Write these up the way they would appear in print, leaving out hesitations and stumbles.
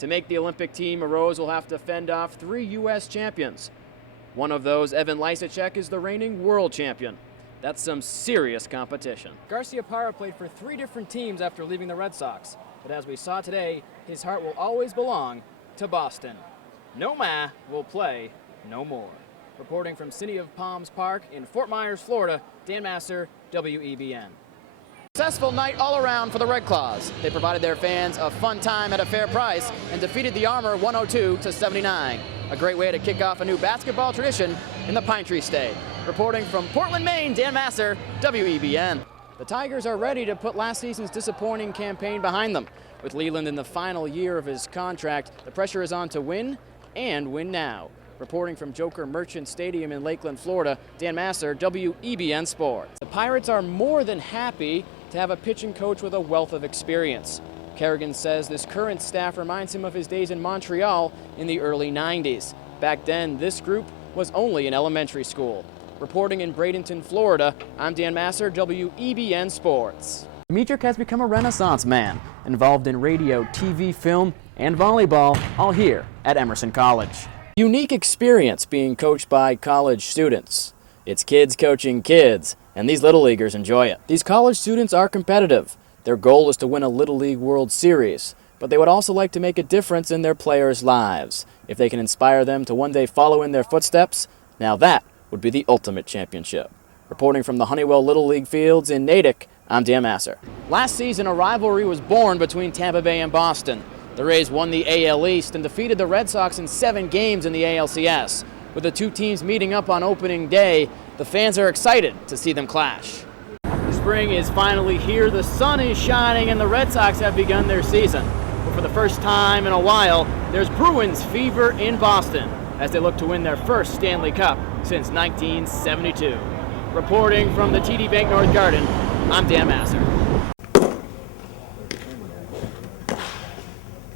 To make the Olympic team, Rose will have to fend off 3 U.S. champions. One of those, Evan Lysacek, is the reigning world champion. That's some serious competition. Garciaparra played for 3 different teams after leaving the Red Sox, but as we saw today, his heart will always belong to Boston. No ma will play no more. Reporting from City of Palms Park in Fort Myers, Florida, Dan Massar, WEBN. Successful night all around for the Red Claws. They provided their fans a fun time at a fair price and defeated the Armor 102-79. A great way to kick off a new basketball tradition in the Pine Tree State. Reporting from Portland, Maine, Dan Massar, WEBN. The Tigers are ready to put last season's disappointing campaign behind them. With Leland in the final year of his contract, the pressure is on to win and win now. Reporting from Joker Merchant Stadium in Lakeland, Florida, Dan Massar, WEBN Sports. The Pirates are more than happy to have a pitching coach with a wealth of experience. Kerrigan says this current staff reminds him of his days in Montreal in the early 90s. Back then, this group was only in elementary school. Reporting in Bradenton, Florida, I'm Dan Massar, WEBN Sports. Dmitrik has become a renaissance man, involved in radio, TV, film, and volleyball, all here at Emerson College. Unique experience being coached by college students. It's kids coaching kids, and these Little Leaguers enjoy it. These college students are competitive. Their goal is to win a Little League World Series, but they would also like to make a difference in their players' lives. If they can inspire them to one day follow in their footsteps, now that would be the ultimate championship. Reporting from the Honeywell Little League fields in Natick, I'm Dan Massar. Last season, a rivalry was born between Tampa Bay and Boston. The Rays won the AL East and defeated the Red Sox in 7 games in the ALCS. With the 2 teams meeting up on opening day, the fans are excited to see them clash. The spring is finally here, the sun is shining, and the Red Sox have begun their season. But for the first time in a while, there's Bruins fever in Boston as they look to win their first Stanley Cup since 1972. Reporting from the TD Bank North Garden, I'm Dan Massar.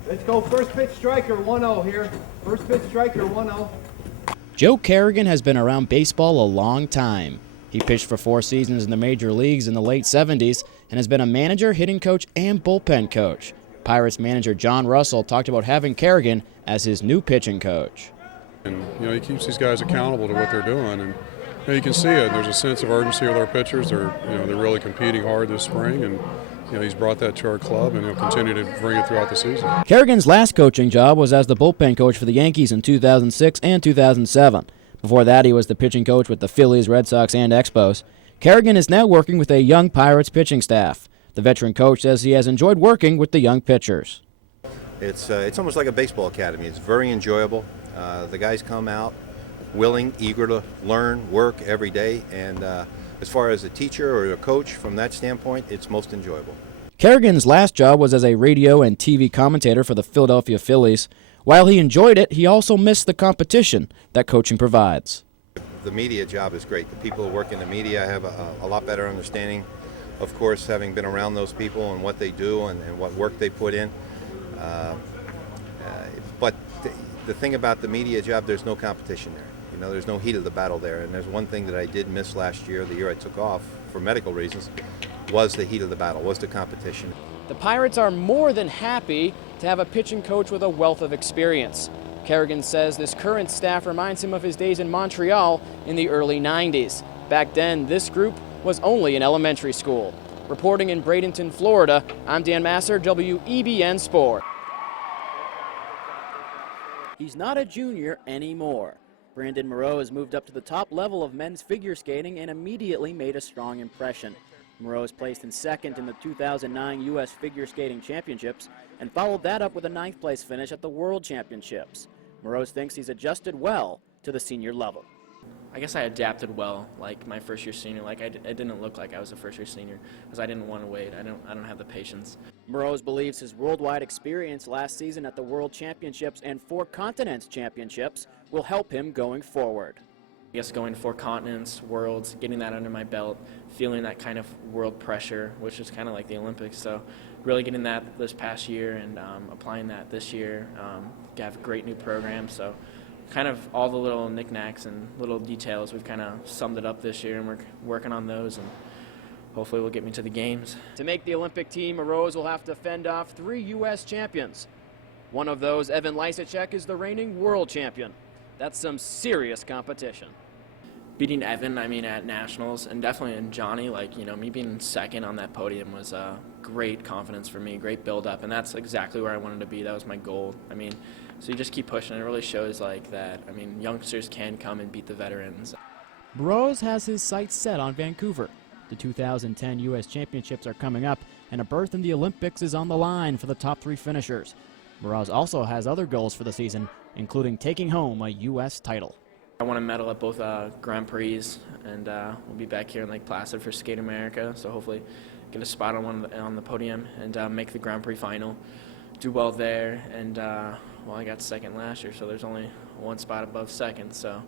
Let's go first pitch striker 1-0 here. First pitch striker 1-0. Joe Kerrigan has been around baseball a long time. He pitched for 4 seasons in the major leagues in the late 70s and has been a manager, hitting coach, and bullpen coach. Pirates manager John Russell talked about having Kerrigan as his new pitching coach. And he keeps these guys accountable to what they're doing, and you can see it. There's a sense of urgency with our pitchers. They're really competing hard this spring, and he's brought that to our club, and he'll continue to bring it throughout the season. Kerrigan's last coaching job was as the bullpen coach for the Yankees in 2006 and 2007. Before that, he was the pitching coach with the Phillies, Red Sox, and Expos. Kerrigan is now working with a young Pirates pitching staff. The veteran coach says he has enjoyed working with the young pitchers. It's almost like a baseball academy. It's very enjoyable. The guys come out willing, eager to learn, work every day, and as far as a teacher or a coach, from that standpoint, it's most enjoyable. Kerrigan's last job was as a radio and TV commentator for the Philadelphia Phillies. While he enjoyed it, he also missed the competition that coaching provides. The media job is great. The people who work in the media have a lot better understanding, of course, having been around those people and what they do and what work they put in. But the thing about the media job, there's no competition there. There's no heat of the battle there. And there's one thing that I did miss last year, the year I took off for medical reasons, was the heat of the battle, was the competition. The Pirates are more than happy to have a pitching coach with a wealth of experience. Kerrigan says this current staff reminds him of his days in Montreal in the early 90s. Back then, this group was only in elementary school. Reporting in Bradenton, Florida, I'm Dan Massar, WEBN Sport. He's not a junior anymore. Brandon Moreau has moved up to the top level of men's figure skating and immediately made a strong impression. Moreau is placed in second in the 2009 U.S. Figure Skating Championships and followed that up with a 9th place finish at the World Championships. Moreau thinks he's adjusted well to the senior level. I guess I adapted well, like my first year senior. Like I didn't look like I was a first year senior because I didn't want to wait. I don't have the patience. Moreau believes his worldwide experience last season at the World Championships and 4 Continents Championships will help him going forward. I guess going 4 continents, worlds, getting that under my belt, feeling that kind of world pressure, which is kind of like the Olympics. So really getting that this past year and applying that this year. Have a great new program. So kind of all the little knickknacks and little details, we've kind of summed it up this year, and we're working on those, and hopefully will get me to the games. To make the Olympic team, Rose will have to fend off 3 U.S. champions. One of those, Evan Lysacek, is the reigning world champion. That's some serious competition. Beating Evan, at nationals, and definitely in Johnny, me being second on that podium was great confidence for me, great build-up, and that's exactly where I wanted to be. That was my goal. So you just keep pushing. It really shows that. Youngsters can come and beat the veterans. Burroughs has his sights set on Vancouver. The 2010 U.S. Championships are coming up, and a berth in the Olympics is on the line for the top 3 finishers. Burroughs also has other goals for the season, including taking home a U.S. title. I want to medal at both Grand Prix, and we'll be back here in Lake Placid for Skate America, so hopefully get a spot on the podium and make the Grand Prix final, do well there, and I got second last year, so there's only one spot above second, so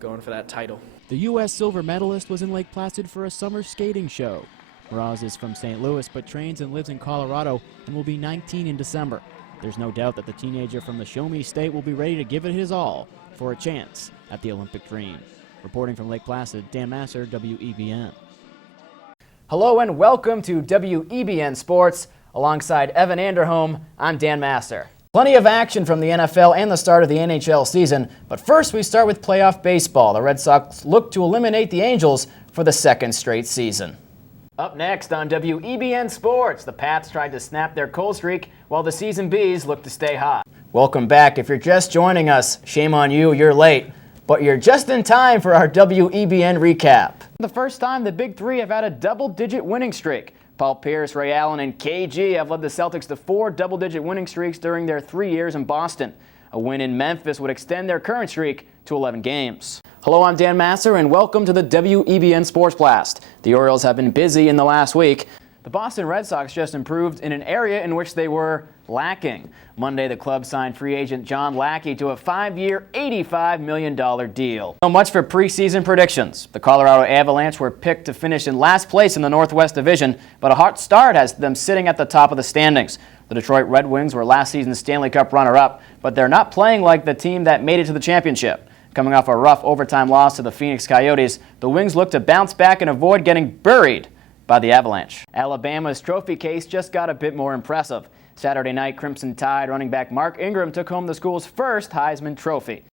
going for that title. The U.S. silver medalist was in Lake Placid for a summer skating show. Burroughs is from St. Louis but trains and lives in Colorado and will be 19 in December. There's no doubt that the teenager from the Show Me State will be ready to give it his all for a chance at the Olympic dream. Reporting from Lake Placid, Dan Massar, WEBN. Hello and welcome to WEBN Sports. Alongside Evan Anderholm, I'm Dan Massar. Plenty of action from the NFL and the start of the NHL season, but first we start with playoff baseball. The Red Sox look to eliminate the Angels for the second straight season. Up next on WEBN Sports, the Pats tried to snap their cold streak while the season bees look to stay hot. Welcome back. If you're just joining us, shame on you, you're late, but you're just in time for our WEBN recap. The first time the Big Three have had a double-digit winning streak. Paul Pierce, Ray Allen, and KG have led the Celtics to 4 double-digit winning streaks during their 3 years in Boston. A win in Memphis would extend their current streak to 11 games. Hello, I'm Dan Massar, and welcome to the WEBN Sports Blast. The Orioles have been busy in the last week. The Boston Red Sox just improved in an area in which they were lacking. Monday, the club signed free agent John Lackey to a 5-year, $85 million deal. So much for preseason predictions. The Colorado Avalanche were picked to finish in last place in the Northwest Division, but a hot start has them sitting at the top of the standings. The Detroit Red Wings were last season's Stanley Cup runner-up, but they're not playing like the team that made it to the championship. Coming off a rough overtime loss to the Phoenix Coyotes, the Wings look to bounce back and avoid getting buried by the Avalanche. Alabama's trophy case just got a bit more impressive. Saturday night, Crimson Tide running back Mark Ingram took home the school's first Heisman Trophy.